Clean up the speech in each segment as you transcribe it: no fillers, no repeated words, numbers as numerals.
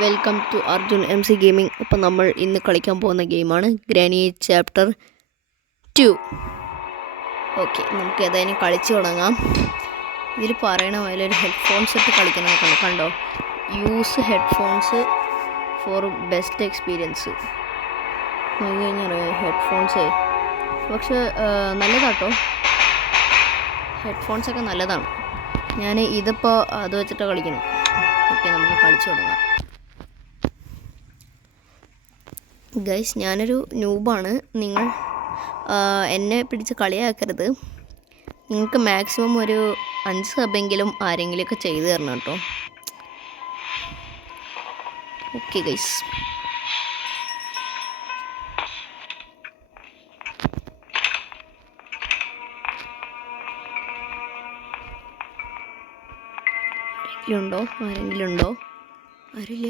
Welcome to Arjun MC gaming. അപ്പം നമ്മൾ ഇന്ന് കളിക്കാൻ പോകുന്ന ഗെയിമാണ് ഗ്രാനി ചാപ്റ്റർ 2. ഓക്കെ, നമുക്ക് ഏതായാലും കളിച്ചു തുടങ്ങാം. ഇതിൽ പറയണ പോലെ ഒരു ഹെഡ്ഫോൺസ് ഇട്ട് കളിക്കണമെന്നൊക്കെ കണ്ടോ. Use headphones four best experience നോക്കി കഴിഞ്ഞാൽ ഹെഡ്ഫോൺസേ പക്ഷെ നല്ലതാട്ടോ. ഹെഡ്ഫോൺസൊക്കെ നല്ലതാണ്. ഞാൻ ഇതിപ്പോൾ അത് വെച്ചിട്ടാണ് കളിക്കുന്നത്. ഓക്കെ, നമുക്ക് കളിച്ചു തുടങ്ങാം. ഗൈസ്, ഞാനൊരു ന്യൂബാണ്. നിങ്ങൾ എന്നെ പിടിച്ച് കളിയാക്കരുത്. നിങ്ങൾക്ക് മാക്സിമം ഒരു 5 സബെങ്കിലും ആരെങ്കിലുമൊക്കെ ചെയ്തു തരണം കേട്ടോ. ഓക്കെ ഗൈസ്, ആരെങ്കിലും ഉണ്ടോ? ആരുമില്ല.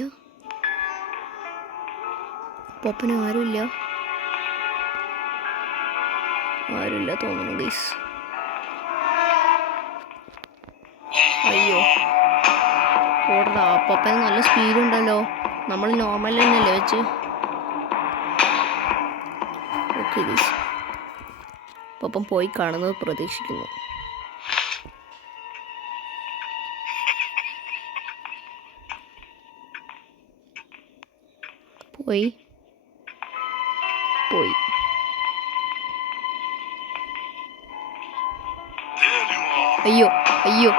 പോപ്പന് ആരുമില്ല തോന്നുന്നു ഗൈസ്. അയ്യോ ഓടാ, പോപ്പന് നല്ല സ്പീഡുണ്ടല്ലോ. നമ്മൾ നോർമൽ തന്നെയല്ലേ വെച്ച്. ഓക്കെ ഗൈസ്, പോപ്പൻ പോയി കാണുന്നത് പ്രതീക്ഷിക്കുന്നു. പോയി അയ്യോ അയ്യോ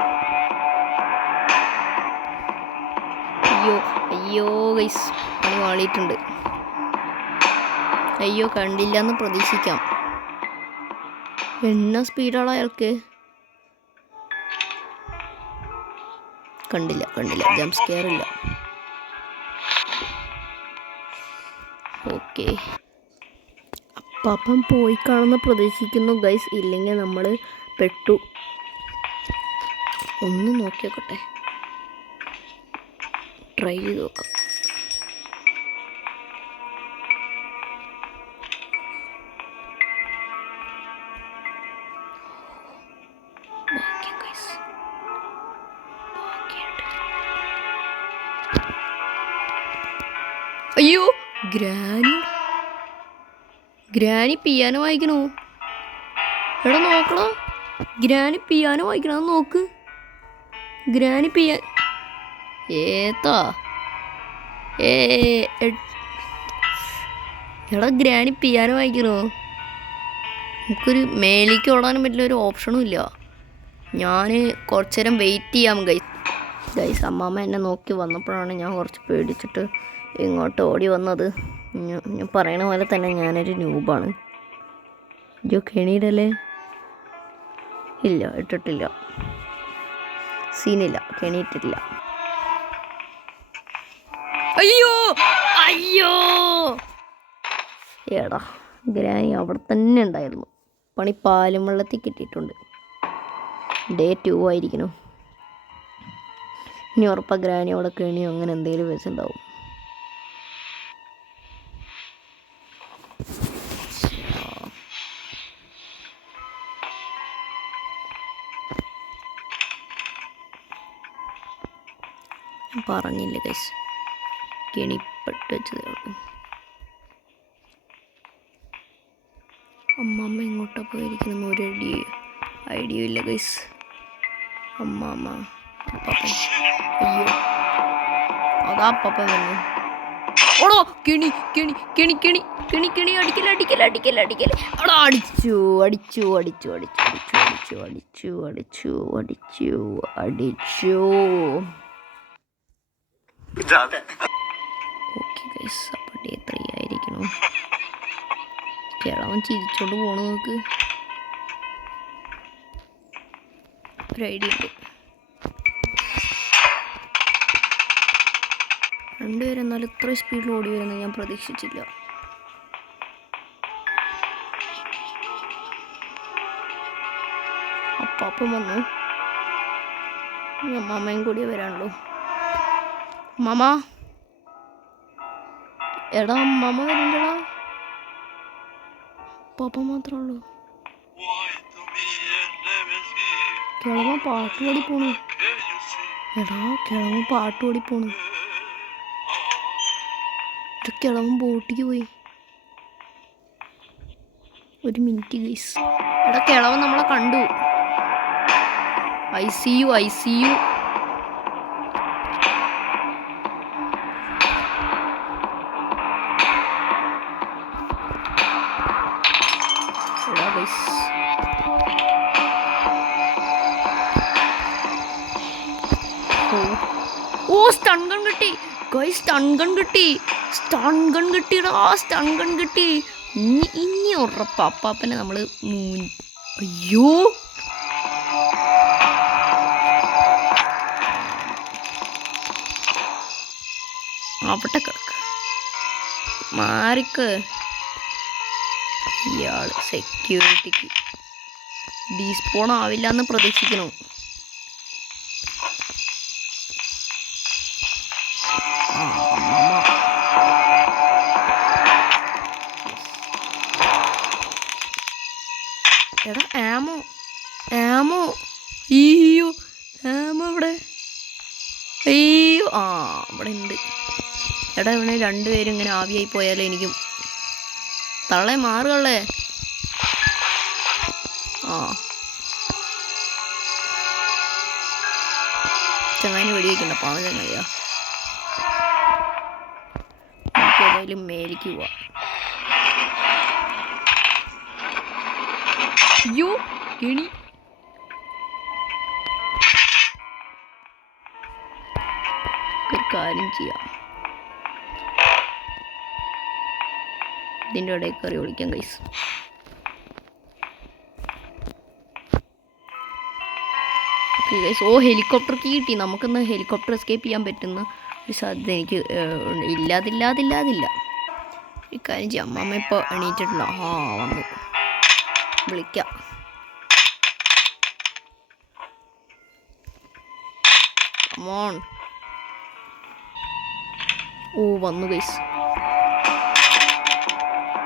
അയ്യോ അയ്യോ ഗൈസ്, പണി വാളിയിട്ടുണ്ട്. അയ്യോ, കണ്ടില്ലെന്ന് പ്രതീക്ഷിക്കാം. എന്നാ സ്പീഡാണ് അയാൾക്ക്. കണ്ടില്ല ജംപ് സ്കെയർ ഇല്ല. ഓക്കെ, അപ്പം പോയി കാണുന്ന പ്രതീക്ഷിക്കുന്നു ഗൈസ്. ഇല്ലെങ്കിൽ നമ്മൾ പെട്ടു. ഒന്ന് നോക്കി നോക്കട്ടെ, ട്രൈ ചെയ്ത് നോക്കാം. അയ്യോ, ഗ്രാനി പിയാനോ വായിക്കണോ? എടാ നോക്കണോ, ഗ്രാനി പിയാനോ വായിക്കണോ നോക്ക്. ഗ്രാനി ഏത്താ എടാ ഗ്രാനി പിയാനോ വായിക്കണോ? നമുക്കൊരു മേലേക്ക് ഓടാനും പറ്റില്ല, ഒരു ഓപ്ഷനും ഇല്ല. ഞാൻ കുറച്ചു നേരം വെയിറ്റ് ചെയ്യാം ഗൈസ്. അമ്മാമ്മ എന്നെ നോക്കി വന്നപ്പോഴാണ് ഞാൻ കുറച്ച് പേടിച്ചിട്ട് ഇങ്ങോട്ട് ഓടി വന്നത്. ഞാൻ പറയണ പോലെ തന്നെ ഞാനൊരു ന്യൂബാണ്. കെണിയിടല്ലേ? ഇല്ല, ഇട്ടിട്ടില്ല. സീനില്ല, കെണിയിട്ടിട്ടില്ല. അയ്യോ എടാ, ഗ്രാനി അവിടെ തന്നെ ഉണ്ടായിരുന്നു. പണി പാലും വെള്ളത്തിൽ കിട്ടിയിട്ടുണ്ട്. ഡേ 2 ആയിരിക്കണം. ഇനി ഉറപ്പാ ഗ്രാനി അവിടെ കെണിയോ അങ്ങനെ എന്തെങ്കിലും വെച്ചിട്ടുണ്ടാവും. പറഞ്ഞില്ലേ ഗൈസ്, കെണിപ്പെട്ട് വെച്ചതേ ഉള്ളൂ. അമ്മമ്മ എങ്ങോട്ടാ പോയിരിക്കുന്ന ഒരു ഐഡിയ ഇല്ല ഗൈസ്. അമ്മമ്മ അപ്പാപ്പൻ, അയ്യോ അതാ അപ്പാപ്പൻ വന്നു. ഓടോ, കെണി അടിക്കല. അവിടെ അടിച്ചു. ഓക്കെ ഗൈസ്, അപ്പോൾ ഡേ 3 ആയിരിക്കണോ? കേരളം ചിരിച്ചോണ്ട് പോണു. നോക്ക്, ഒരു ഐഡിയ ഉണ്ട്. രണ്ടുപേരും എന്നാലും ഇത്ര സ്പീഡിൽ ഓടി വരുന്നത് ഞാൻ പ്രതീക്ഷിച്ചില്ല. അപ്പം വന്നു. അമ്മാമ്മയും കൂടി വരാനുള്ളൂ. മാമ, എടാ അമ്മാമ്മ വരുന്നുണ്ടടാ. പാപ്പ മാത്രമേ ഉള്ളൂ. കിളവ പാട്ട് പാടി പോണു. എടാ, കിളവ പാട്ട് പാടി പോണു. കിളവൻ ബോട്ടിക്ക് പോയി. ഒരു മിനിറ്റ് ഗൈസ്. എടാ കിളവൻ നമ്മളെ കണ്ടു. I see you. എടാ ഗൈസ് ഓ സ്റ്റൺ ഗൺ കിട്ടി ഗൈസ്. സ്റ്റൺ ഗൺ കിട്ടി. ഇനി ഉറപ്പ് അപ്പാപ്പനെ നമ്മൾ അയ്യോ അവിടെ കിടക്ക് മാറിക്ക്. ഇയാള് സെക്യൂരിറ്റിക്ക് ഡീസ്പോൺ ആവില്ല എന്ന് പ്രതീക്ഷിക്കണം. എടാ ആമോ അയ്യോ ആമോ ഇവിടെ. അയ്യോ ഇവിടെ ഉണ്ട്. എടാ ഇവിടെ രണ്ടുപേരും ഇങ്ങനെ ആവിയായി പോയാലോ എനിക്കും. തള്ളേ മാറുകളേ. ചങ്ങായിന് വെടിവെക്കണ്ട പാവം ചങ്ങായിയാ. നമുക്ക് ഏതായാലും മേലേക്ക് പോവാം. അയ്യോ കെണി. ഒരു കാര്യം ചെയ്യാം, ഇതിൻ്റെ ഇടയിൽ കയറി വിളിക്കാം guys. Okay guys. Helicopter key കിട്ടി. നമുക്കിന്ന് ഹെലികോപ്റ്റർ എസ്കേപ്പ് ചെയ്യാൻ പറ്റുന്ന ഒരു സാധ്യത എനിക്ക് ഇല്ലാതില്ല. ഒരു കാര്യം ചെയ്യാം, അമ്മ ഇപ്പോൾ എണീറ്റിട്ടില്ല. വന്നു വിളിക്കാം. കമോൺ. വന്നു ഗൈസ്.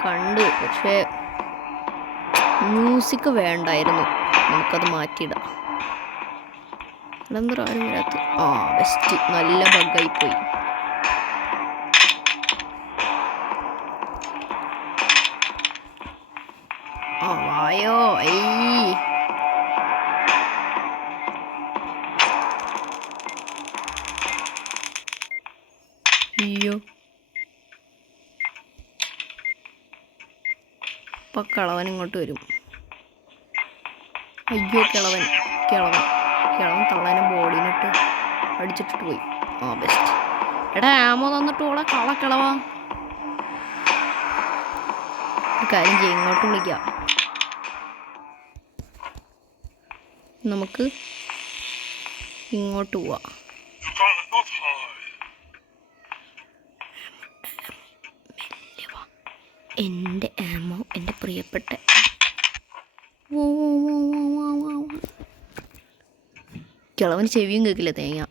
കണ്ടു, പക്ഷേ മ്യൂസിക് വേണ്ടായിരുന്നു. നമുക്കത് മാറ്റിയിടാം. എന്താ ആരും വരാത്ത. ബെസ്റ്റ്. നല്ല ബഗ്ഗായി പോയി. വായോ. അയ്യോ ഇപ്പൊ കിളവൻ ഇങ്ങോട്ട് വരും. അയ്യോ കിളവൻ തള്ളാനെ ബോഡിനിട്ട് അടിച്ചിട്ടിട്ട് പോയി. ബെസ്റ്റ്. എടാ ആമോ തന്നിട്ട് ഓളെ കിളവാ. ഒരു കാര്യം ചെയ്യും, ഇങ്ങോട്ട് വിളിക്കാം. നമുക്ക് ഇങ്ങോട്ട് പോവാം. എൻ്റെ ആമോ, എൻ്റെ പ്രിയപ്പെട്ട. കിളവന് ചെവിയും കേൾക്കില്ല തേങ്ങ.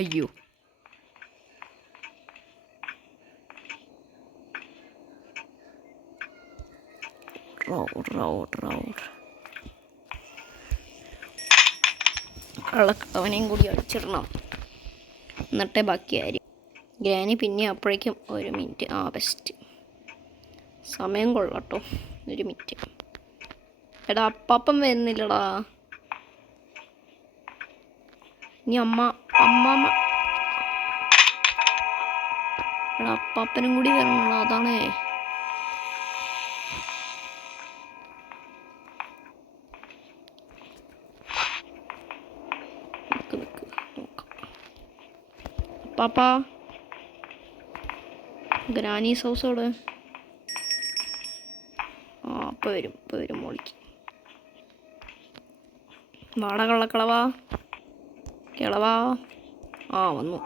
അയ്യോ കള്ളക്കിളവനെയും കൂടി അടിച്ചിടണം, എന്നിട്ടേ ബാക്കി കാര്യം. ഗ്രാനി പിന്നെ അപ്പോഴേക്കും ഒരു മിനിറ്റ്. ബെസ്റ്റ്. സമയം കൊള്ളട്ടോ, ഒരു മിനിറ്റ്. എടാ അപ്പാപ്പം വരുന്നില്ലടാ. ഇനി അമ്മാമ്മ. എടാ അപ്പാപ്പനും കൂടി വരണല്ലോ, അതാണേ. അപ്പാപ്പാ, ഗ്രാനീസ് ഹൗസോട്. ഇപ്പം വരും മോളിക്ക്. വാട കള്ളക്കിളവാ. വന്നു.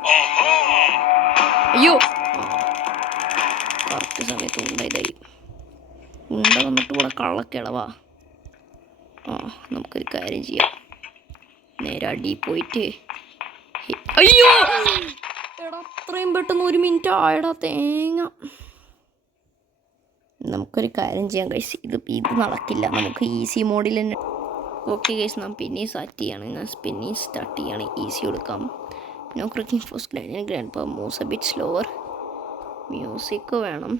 അയ്യോ കറക്റ്റ് സമയത്ത് ഉണ്ട വന്നിട്ട് കൂടെ കള്ളക്കിളവാ. നമുക്കൊരു കാര്യം ചെയ്യാം, നേരെ അടി പോയിട്ട്. അയ്യോ എടാ അത്രയും പെട്ടെന്ന് 1 മിനിറ്റ് ആയടാ തേങ്ങ. നമുക്കൊരു കാര്യം ചെയ്യാം ഗൈസ്, ഇത് നടക്കില്ല. നമുക്ക് ഈസി മോഡിൽ തന്നെ. ഓക്കെ ഗൈസ്, നാം പിന്നെയും സ്റ്റാർട്ട് ചെയ്യാണ്. ഈസി കൊടുക്കാം. No cricking for grand power moves a bit slower. Music വേണം.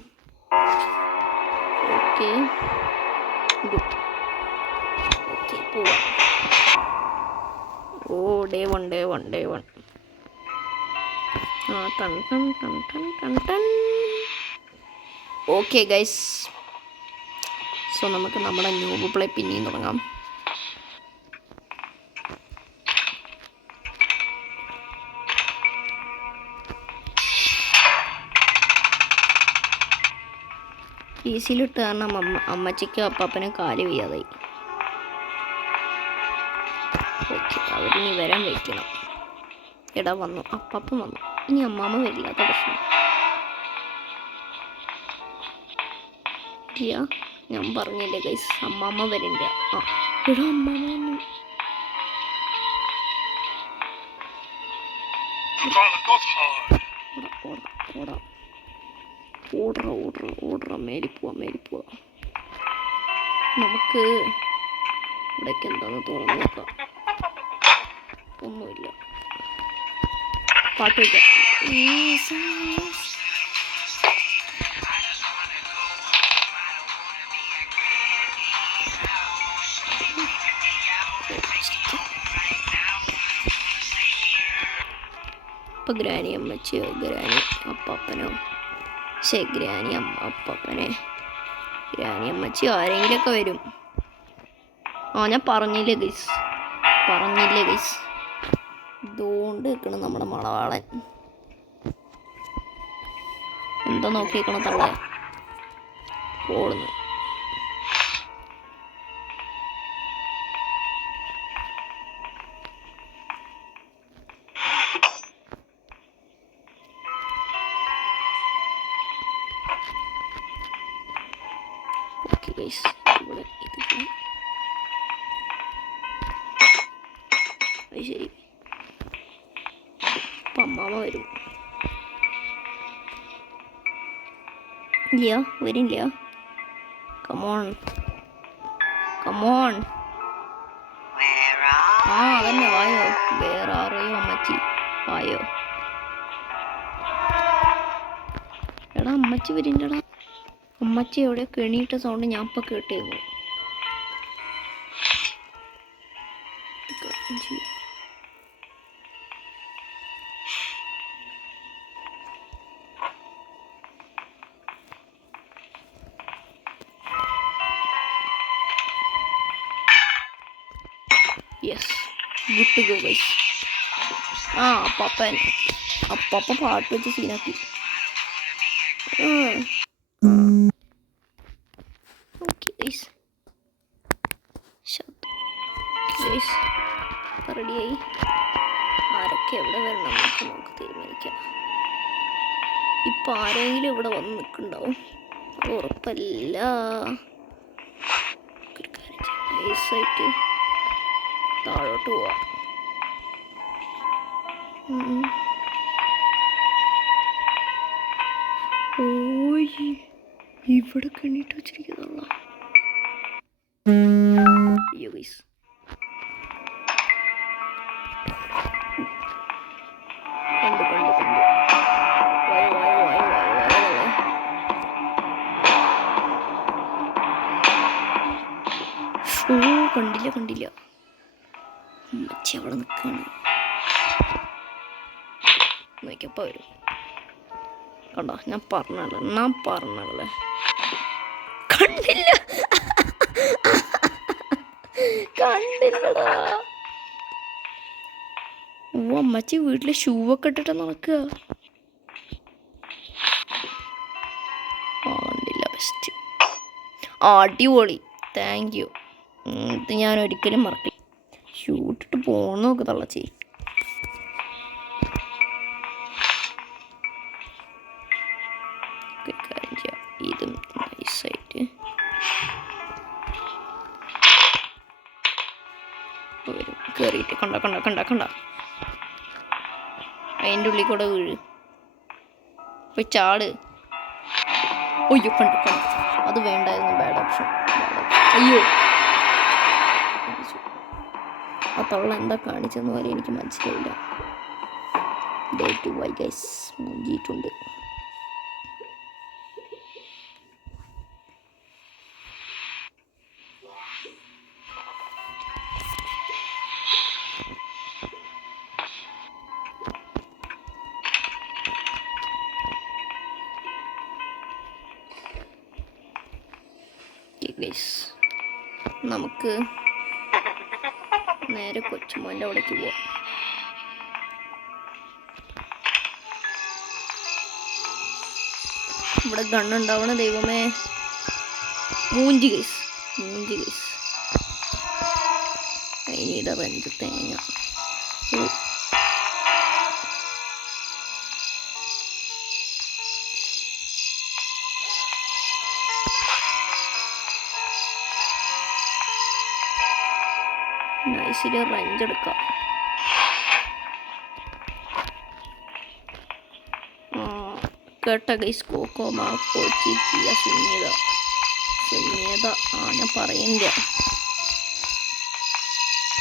Okay good. ഓക്കെ പോവാം. ഓ ഡേ വൺ. ആ ടൺ ടൺ ടൺ ടൺ ടൺ ടൺ. ഓക്കെ ഗൈസ്, സോ നമുക്ക് നമ്മുടെ ന്യൂ പ്ലേ പിന്നെയും തുടങ്ങാം. ഈസിയിലിട്ട് കാരണം അമ്മച്ചിക്ക് അപ്പാപ്പനും കാല് വയ്യാതായി. ഓക്കെ, അവരിനി വരാൻ വെയിറ്റ് ചെയ്യണം. എടാ വന്നു, അപ്പാപ്പൻ വന്നു. ഇനി അമ്മാമ്മ വരില്ലാത്ത പ്രശ്നം. ഞാൻ പറഞ്ഞില്ലേ ഗൈസ്, അമ്മാമ്മ വരില്ല. ആ എടാ അമ്മാമ്മ വന്നു. ഓർഡർ മേരി പോവാ. നമുക്ക് ഇവിടേക്ക് എന്താന്ന് തുറന്നു നോക്കാം. ഒന്നുമില്ല. പാട്ട് വയ്ക്കാം. ഇപ്പം ഗ്രാനി അമ്മച്ചിയോ ഗ്രാനി അപ്പാപ്പനോ ഗ്രാനി അപ്പാപ്പനെ ഗ്രാനി അമ്മച്ചിയോ ആരെങ്കിലുമൊക്കെ വരും. ഞാൻ പറഞ്ഞില്ലേ ഗൈസ്. ഇതുകൊണ്ട് നിൽക്കണം നമ്മുടെ മണവാളൻ. എന്താ നോക്കിയിരിക്കണം തള്ള ഓടുന്നു. ഇവിടെ ശരി, അപ്പം അമ്മാമ്മ വരും. ഇല്ല, വരില്ല. കമോൺ. അതന്നെ വായോ. വേറെ ആരെയോ അമ്മച്ചി വായോ. എടാ അമ്മച്ചി വരില്ലടാ. അമ്മച്ചി എവിടെ കെണിയിട്ട സൗണ്ട് ഞാൻ ഇപ്പം കേട്ടേന്നു. Yes, good to go guys. അപ്പാപ്പ പാട്ട് വെച്ച് സീനാക്കി. ഓക്കെ ഗൈസ്, റെഡിയായി. ആരൊക്കെ എവിടെ വരണം നമുക്ക് തീരുമാനിക്കാം. ഇപ്പം ആരെങ്കിലും ഇവിടെ വന്ന് നിൽക്കുന്നുണ്ടാവും, അത് ഉറപ്പല്ല. നൈസായിട്ട് താഴോട്ട് പോവാം. ഓയ് ഇവിടെ കണ്ണിട്ട് വെച്ചിരിക്കുന്നല്ല. അയ്യോ ഗൈസ്, കണ്ടു. കണ്ടില്ല. അമ്മച്ചി അവിടെ നിൽക്കാണ്. നോക്കിയപ്പോൾ വരും. കണ്ടോ, ഞാൻ പറഞ്ഞല്ലേ. കണ്ടില്ലടാ. അമ്മച്ചി വീട്ടിലെ ഷൂ ഒക്കെ ഇട്ടിട്ട് നടക്കുക. കണ്ടില്ല. ബെസ്റ്റ്, അടിപൊളി, താങ്ക് യു. ഇത് ഞാൻ ഒരിക്കലും മറക്കില്ല. ഷൂ ഇട്ടിട്ട് പോന്ന് നോക്ക് തള്ളച്ചി. ഇതും നൈസായിട്ട് വരും. കയറിയിട്ട് കണ്ട അതിൻ്റെ ഉള്ളിൽ കൂടെ വീഴ്. പോയി ചാട്. അയ്യോ കണ്ടു. അത് വേണ്ടായിരുന്നു. Bad option. അയ്യോ, ആ തള്ള എന്താ കാണിച്ചെന്ന് പോലെ എനിക്ക് മനസ്സിലായില്ല. Day 2 guys മുങ്ങിയിട്ടുണ്ട്. ഗൈസ് നമുക്ക് നേരെ കൊച്ചുമോൻ്റെ അവിടേക്ക് പോവാം. ഇവിടെ ഗണ്ണുണ്ടാവണ ദൈവമേ. മൂഞ്ചി ഗൈസ് അതിനിടെ റെഞ്ച് തേങ്ങ. നൈസില് റെഞ്ച് എടുക്കാം. കേട്ട ഗൈസ് കോക്കോമ കോച്ചിക്കിയ സുന്യത ഞാൻ പറയണ്ട.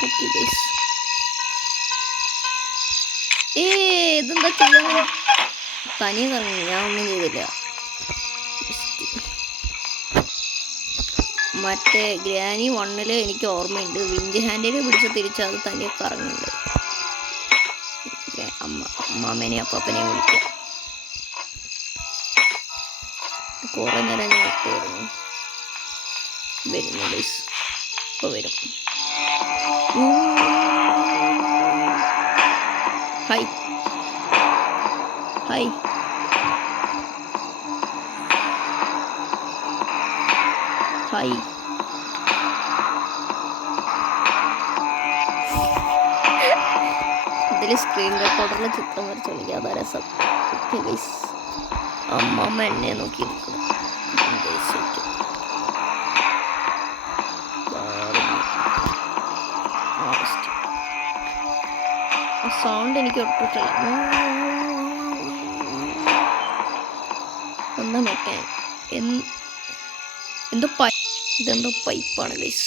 ഓക്കെ ഗൈസ് ഇതെന്താ ചെയ്യാൻ തനിയെ കറങ്ങി, ഞാൻ ഒന്നും ചെയ്തില്ല. മറ്റേ ഗ്രാനി 1 എനിക്ക് ഓർമ്മയുണ്ട്, വിഞ്ച് ഹാൻഡിൽ പിടിച്ച് തിരിച്ച് അത് തനിയെ കറങ്ങുന്നുണ്ട്. അമ്മാമ്മേനെയും അപ്പാപ്പനെയും വിളിക്കാം. കുറേ നേരം നോക്കുമായിരുന്നു. വരുന്നു ഗൈസ്, ഇപ്പോൾ വരും. Hi hi hi. ഇതിൽ സ്ക്രീൻ റെക്കോർഡറിൽ ചിത്രം വരച്ച് കളിക്കുക, അതാ രസം. ഓക്കെ ഗൈസ്, അമ്മമ്മ എന്നെ നോക്കി നിൽക്കണം. സൗണ്ട് എനിക്ക് ഒട്ടിട്ടില്ല. എന്താ നോക്കാൻ ഇതെന്തോ പൈപ്പാണ് ഗൈസ്,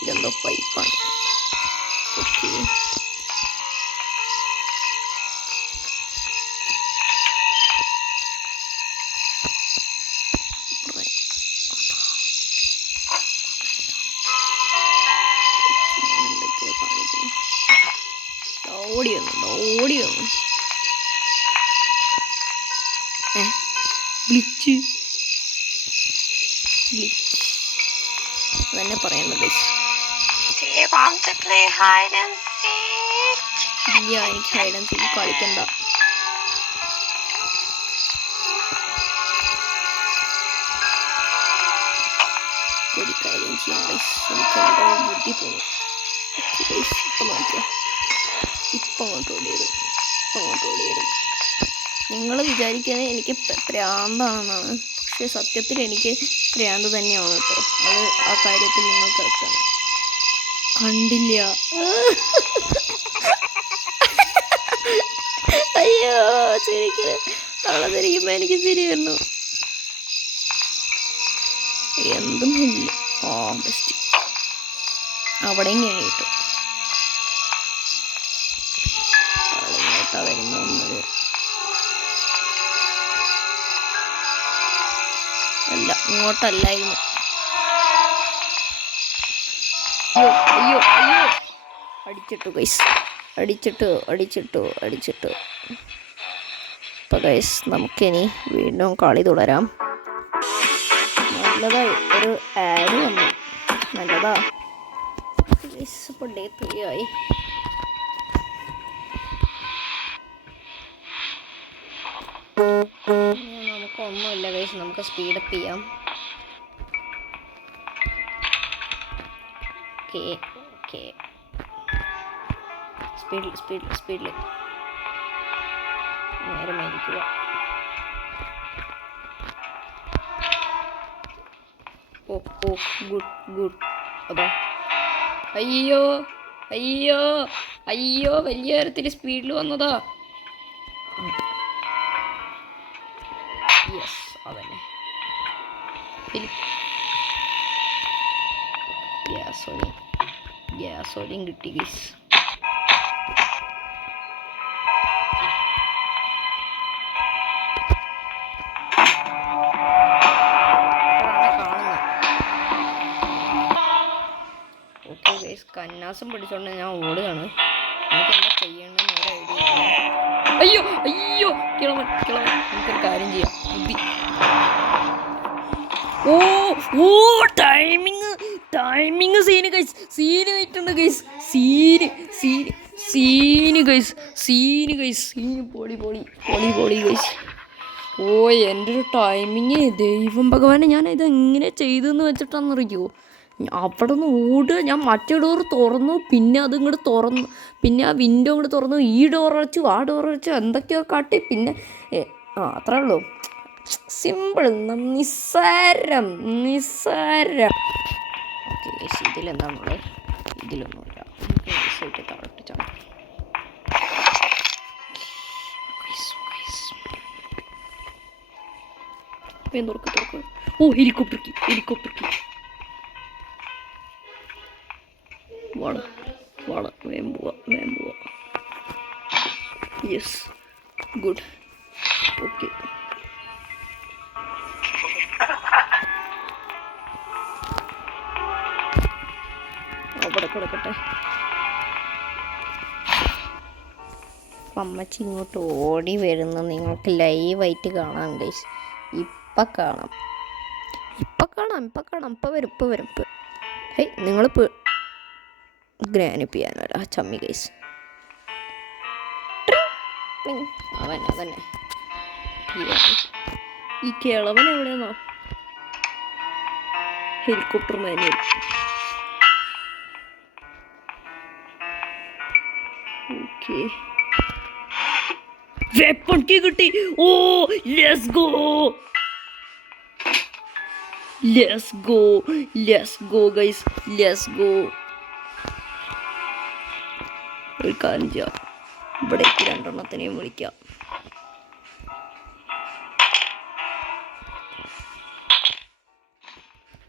ഇതെന്തോ പൈപ്പാണ്. ഓക്കെ ഓടി വന്നു ഗ്ലിച്ച് അതന്നെ പറയണത്. ഇല്ല, എനിക്ക് ഹൈഡ് ആൻഡ് സീക്ക് കളിക്കണ്ട. ഒരു കാര്യം ചെയ്യാം ഗൈസ്, എനിക്ക് എന്തോ ബുദ്ധി തോന്നും. ഇപ്പം നോക്കിയാ ഇപ്പം അങ്ങോട്ട് ഓടിയിടും. നിങ്ങൾ വിചാരിക്കുന്നത് എനിക്ക് പ്രാന്താണെന്നാണ്, പക്ഷെ സത്യത്തിൽ എനിക്ക് പ്രാന്ത് തന്നെയാണ് കേട്ടോ. അത് ആ കാര്യത്തിൽ നിങ്ങൾ കേൾക്കണം. കണ്ടില്ല, അയ്യോ ചിരിക്കരുത്. അവളെ തിരിക്കുമ്പോ എനിക്ക് ചിരി വരുന്നു. എന്തും ഇല്ല. ബെസ്റ്റ് അവിടെയും കഴിഞ്ഞിട്ടു ഇങ്ങോട്ടാ വരുന്ന ഒന്നത് അല്ല, ഇങ്ങോട്ടല്ലായിരുന്നു. അയ്യോ അടിച്ചിട്ടു ഗൈസ്, അടിച്ചിട്ടു. അപ്പോൾ ഗൈസ് നമുക്കിനി വീണ്ടും കളി തുടരാം. നല്ലതായി ഒരു ആഡ് വന്നു, നല്ലതാ ഗൈസ്. ഇപ്പോൾ ഡേ 3 ആയി. നമുക്കൊന്നുമില്ല ഗൈസ്, നമുക്ക് സ്പീഡപ്പ് ചെയ്യാം. ഓക്കെ സ്പീഡിൽ നേരെ മേടിക്കുക. ഗുഡ്. അതാ അയ്യോ വലിയ തരത്തിൽ സ്പീഡിൽ വന്നതാ. യെസ്, അതന്നെ. ഗ്യാസോലിൻ കിട്ടി ഗൈസ്. ഓക്കെ ഗൈസ്, കന്നാസം പിടിച്ചോണ്ട് ഞാൻ ഓടുകയാണ്. എനിക്ക് എന്താ ചെയ്യണമെന്ന് ഒരു ഐഡിയ ഇല്ല. അയ്യോ കിളവൻ എനിക്കൊരു കാര്യം ചെയ്യാം. ബുദ്ധി. ഗൈസ്, സീന് ആയിട്ടുണ്ട് guys. Scene scene scene guys, scene guys, scene പൊളി പൊളി പൊളി പൊളി ഗൈസ്. ഓ എൻ്റെ ഒരു ടൈമിങ്, ദൈവം ഭഗവാനെ, ഞാൻ ഇതെങ്ങനെ ചെയ്തെന്ന് വെച്ചിട്ടാണെന്നറിയോ? അവിടെ നിന്ന് ഓടുക, ഞാൻ മറ്റേ ഡോർ തുറന്നു, പിന്നെ അതിങ്ങോട്ട് തുറന്നു, പിന്നെ ആ വിൻഡോ ഇങ്ങോട്ട് തുറന്നു, ഈ ഡോർ അടച്ചു, ആ ഡോർ അടച്ചു, എന്തൊക്കെയോ കാട്ടി, പിന്നെ അത്രേ ഉള്ളൂ. സിമ്പിൾ, നിസ്സാരം നിസ്സാരം. ഓക്കെ ഗൈസ്, ഇതിലെന്താണുള്ളത്? ഇതിലൊന്നുമില്ല. നൈസായിട്ട് താഴോട്ട് ചാടും. തുറക്ക്. ഓ, ഹെലികോപ്റ്റർ കീ. വാട വേഗം പോവാ. Yes, good. ഓക്കെ, അവിടെ കിടക്കട്ടെ. അമ്മച്ചി ഇങ്ങോട്ട് ഓടി വരുന്ന നിങ്ങൾക്ക് ലൈവായിട്ട് കാണാം ഗൈസ്. ഇപ്പം കാണാം. ഇപ്പം വരും. ഹേയ്, നിങ്ങളിപ്പോൾ ഗ്രാനി പിയാനോരാ ചമ്മി ഗൈസ്. അതന്നെ ഈ കിളവൻ എവിടെയാണോ? Helicopter manual. Okay, weapon key കിട്ടി. ഓ, let's go guys, let's go. ഒരു കാര്യം ചെയ്യാം, ഇവിടേക്ക് 2 എണ്ണത്തിനെയും വിളിക്കാം.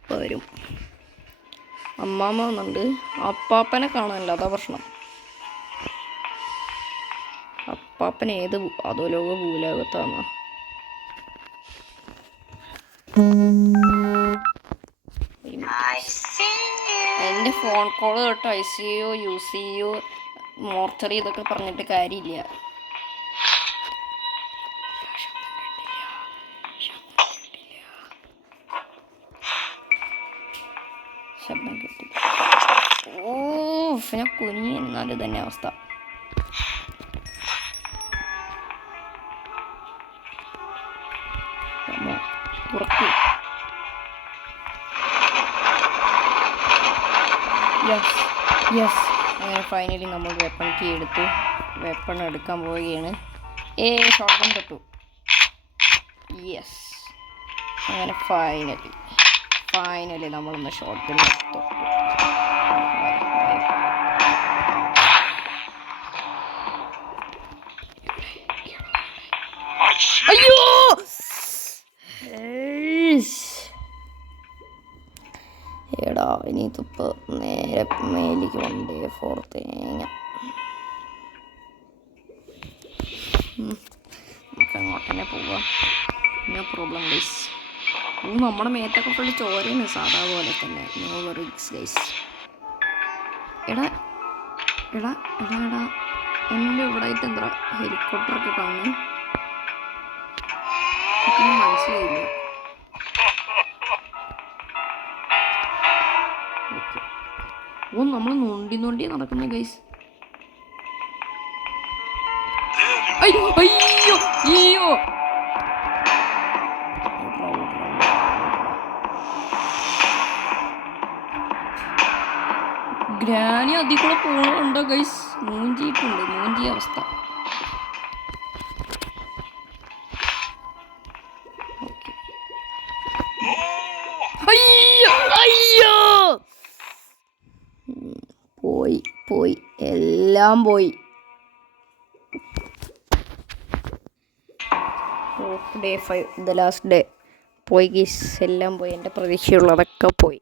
വരും. അമ്മാമ്മ വന്നുണ്ട്, അപ്പാപ്പനെ കാണാനില്ല, അതാ പ്രശ്നം. അപ്പാപ്പൻ ഏത് അധോലോക ഭൂലോകത്താണോ? എൻ്റെ ഫോൺ കോള് കേട്ടോ, ICU UCU മോർച്ചറി ഇതൊക്കെ പറഞ്ഞിട്ട് കാര്യമില്ല. ശബ്ദം കിട്ടില്ല. ഓ, ഞാൻ കുഞ്ഞി, എന്നാലും തന്നെ അവസ്ഥ. പുറത്ത് യെസ്. അങ്ങനെ ഫൈനലി നമ്മൾ വെപ്പൺ കീ എടുത്തു. വെപ്പൺ എടുക്കാൻ പോവുകയാണ്. ഷോട്ട് ഗൺ തൊട്ടു. യെസ്. അങ്ങനെ ഫൈനലി നമ്മളൊന്ന് ഷോട്ട് ഗൺ തൊട്ടു. അയ്യോ, എടാ, ഇനി ഇതിപ്പോൾ നേരെ മേലേക്ക് വണ്ടേ തേങ്ങ. നമുക്ക് അങ്ങോട്ട് തന്നെ പോവാം. No problem guys. നമ്മുടെ മേത്തൊക്കെ ഫുള്ള് ചോരയാണ്, സാധാ പോലെ തന്നെ. No worries guys. എടാ എൻ്റെ ഇവിടെ ആയിട്ട് എന്താ ഹെലികോപ്റ്ററൊക്കെ കാണുന്നു? മനസ്സിലായില്ല. ഓ, നമ്മൾ നോണ്ടി നടക്കുന്ന ഗൈസ്. അയ്യോ ഗ്രാനി അതിൽ കൂടെ പോകണ്ടോ ഗൈസ്? മൂഞ്ചി അവസ്ഥ. അയ്യോ, പോയി എല്ലാം പോയി. ഡേ 5, ദ ലാസ്റ്റ് ഡേ പോയി ഗൈസ്. എല്ലാം പോയി, എൻ്റെ പ്രതീക്ഷയുള്ളതൊക്കെ പോയി.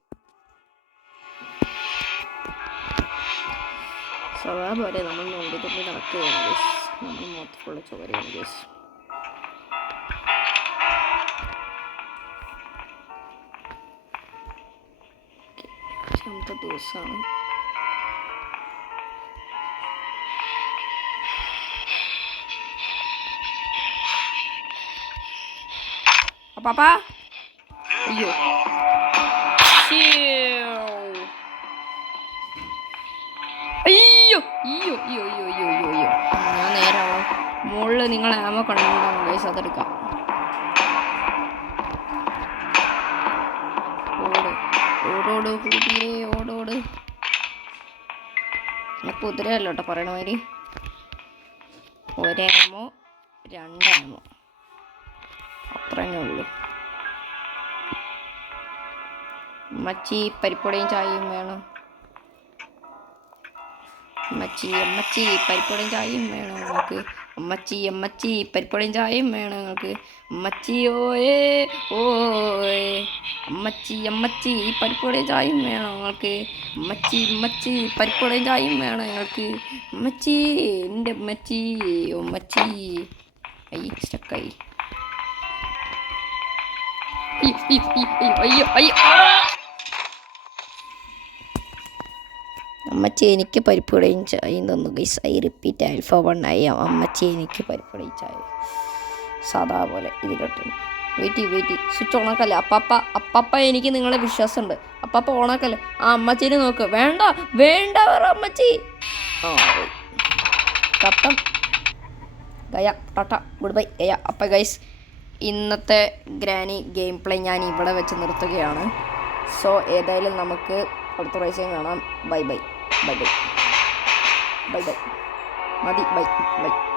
സദാ പോലെ നമ്മൾ നോണ്ടി നടക്കുകയാണ് ഗൈസ്. നമ്മൾ മൊത്തത്തിലുള്ള ചോരയാണ് ഗൈസ്. ദിവസമാണ്. പാപ്പാ, അയ്യോ, നിങ്ങൾ ആമോ കണ്ടിട്ടുണ്ടാകും ഗൈസ്, അതെടുക്കാം. ഓടോട് കൂട്ടിയേ ഓടോട്. കുതിരയല്ലോ കേട്ടോ പറയണ മാതിരി. ഒരാമോ 2 ആമോ അത്രന്നെ ഉള്ളൂ. അമ്മച്ചി പരിപ്പുടയും ചായയും വേണം. അമ്മച്ചി പരിപ്പുടയും ചായയും വേണം നിങ്ങൾക്ക്. അമ്മച്ചി പരിപ്പുടയും ചായയും വേണം നിങ്ങൾക്ക്. അമ്മച്ചി ഓയേ ഓയേ. അമ്മച്ചി പരിപ്പുടയും ചായയും വേണം നിങ്ങൾക്ക്. അമ്മച്ചി പരിപ്പുടയും ചായയും വേണം നിങ്ങൾക്ക്. അമ്മച്ചി എൻ്റെ അമ്മച്ചി. അമ്മച്ചി സ്റ്റക്കായി. അയ്യോ അമ്മച്ചി എനിക്ക് പരിപ്പുടയും ചായയും തന്നു ഗൈസ്. ഐ റിപ്പീറ്റ് ആൽഫ 1 ആയി. അമ്മച്ചി എനിക്ക് പരിപ്പുടയും ചായ സാധാ പോലെ ഇതിലോട്ട്. വെയിറ്റ് സ്വിച്ച് ഓണാക്കല്ലേ അപ്പാപ്പ എനിക്ക് നിങ്ങളെ വിശ്വാസമുണ്ട്. അപ്പാപ്പ ഓണാക്കല്ലേ. അമ്മച്ചീനെ നോക്ക്. വേണ്ട അമ്മച്ചി. കട്ടം ഗയ ടാറ്റ ഗുഡ് ബൈ ഗയ. അപ്പം ഗൈസ് ഇന്നത്തെ ഗ്രാനി ഗെയിം പ്ലേ ഞാൻ ഇവിടെ വെച്ച് നിർത്തുകയാണ്. സോ ഏതായാലും നമുക്ക് അടുത്ത പ്രാവശ്യം കാണാം. ബൈ മതി. ബൈ.